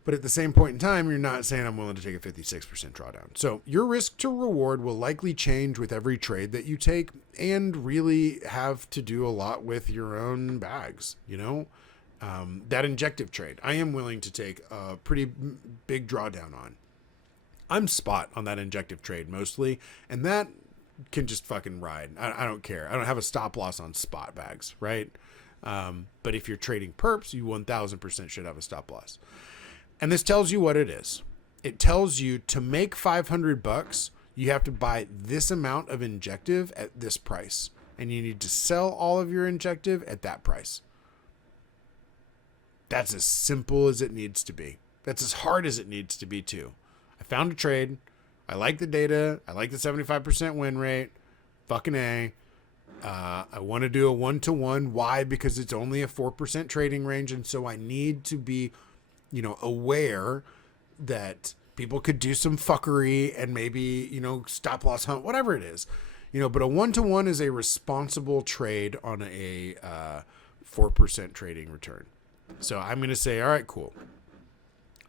But at the same point in time, you're not saying I'm willing to take a 56% drawdown. So your risk to reward will likely change with every trade that you take and really have to do a lot with your own bags, that injective trade, I am willing to take a pretty big drawdown on. I'm spot on that injective trade mostly, and that can just fucking ride. I don't care. I don't have a stop loss on spot bags, right? But if you're trading perps, you 1000% should have a stop loss. And this tells you what it is. It tells you to make $500, you have to buy this amount of injective at this price. And you need to sell all of your injective at that price. That's as simple as it needs to be. That's as hard as it needs to be too. I found a trade. I like the data. I like the 75% win rate. Fucking A. I want to do a 1-to-1. Why? Because it's only a 4% trading range. And so I need to be, aware that people could do some fuckery and maybe, stop loss hunt, whatever it is. But a 1-to-1 is a responsible trade on a 4% trading return. So I'm going to say, all right, cool.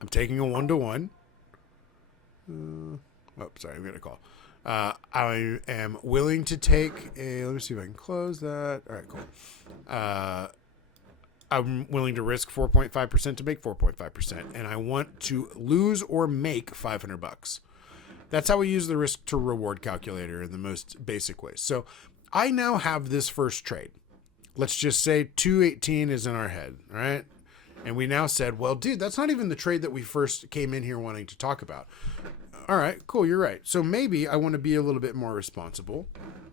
I'm taking a 1-to-1. Sorry, I'm going to call. I am willing to take let me see if I can close that. All right, cool. I'm willing to risk 4.5% to make 4.5%. And I want to lose or make $500. That's how we use the risk to reward calculator in the most basic ways. So I now have this first trade. Let's just say 218 is in our head, right? And we now said, well, dude, that's not even the trade that we first came in here wanting to talk about. All right, cool, you're right. So maybe I want to be a little bit more responsible.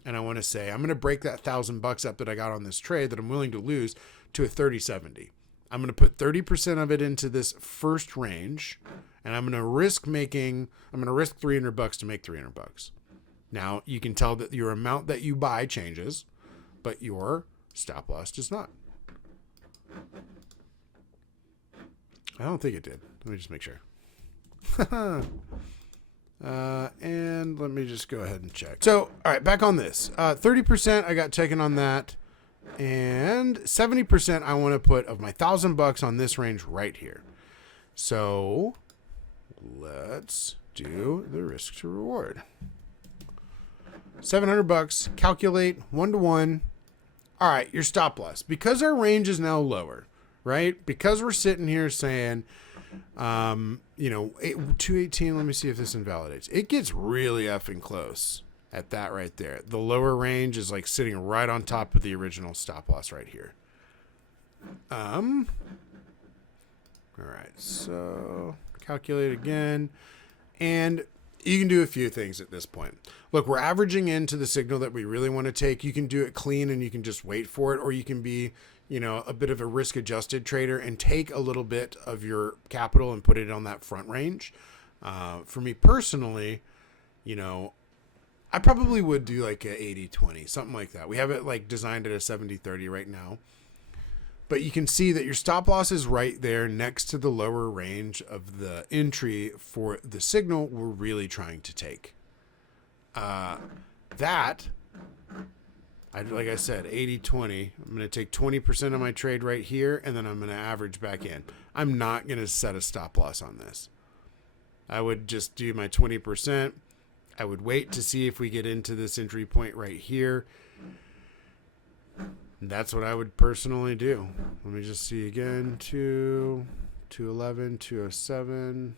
And I want to say, I'm going to break that $1,000 up that I got on this trade that I'm willing to lose to a 30-70. I'm going to put 30% of it into this first range. And I'm going to risk $300 to make $300. Now, you can tell that your amount that you buy changes, but your stop loss does not. I don't think it did. Let me just make sure. And let me just go ahead and check. So, all right, back on this. 30% I got taken on that. And 70% I want to put of my $1,000 on this range right here. So let's do the risk to reward. $700, calculate 1-to-1. All right, your stop loss. Because our range is now lower, right? Because we're sitting here saying, 218, let me see if this invalidates. It gets really effing close at that right there. The lower range is like sitting right on top of the original stop loss right here. All right, so calculate again. And you can do a few things at this point. Look, we're averaging into the signal that we really want to take. You can do it clean and you can just wait for it, or you can be, a bit of a risk adjusted trader and take a little bit of your capital and put it on that front range. For me personally, I probably would do like a 80-20, something like that. We have it like designed at a 70-30 right now. But you can see that your stop loss is right there next to the lower range of the entry for the signal we're really trying to take. Like I said, 80-20. I'm going to take 20% of my trade right here, and then I'm going to average back in. I'm not going to set a stop loss on this. I would just do my 20%. I would wait to see if we get into this entry point right here. That's what I would personally do. Let me just see again. 211, 207.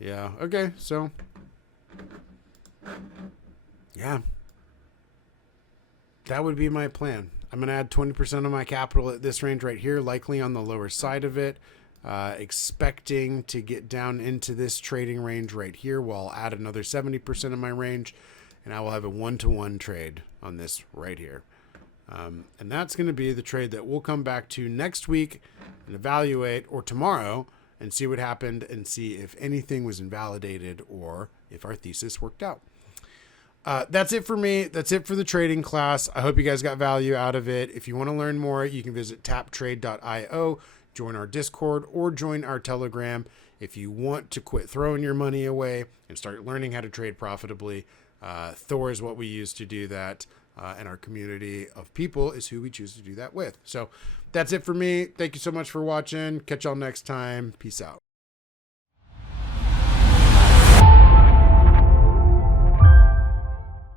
Yeah. Okay. So, yeah, that would be my plan. I'm going to add 20% of my capital at this range right here, likely on the lower side of it, expecting to get down into this trading range right here. Well, I'll add another 70% of my range, and I will have a 1-to-1 trade on this right here. And that's going to be the trade that we'll come back to next week and evaluate, or tomorrow, and see what happened and see if anything was invalidated or if our thesis worked out. That's it for me. That's it for the trading class. I hope you guys got value out of it. If you want to learn more, you can visit taptrade.io, join our Discord, or join our Telegram. If you want to quit throwing your money away and start learning how to trade profitably, Thor is what we use to do that. And our community of people is who we choose to do that with. So that's it for me. Thank you so much for watching. Catch y'all next time. Peace out.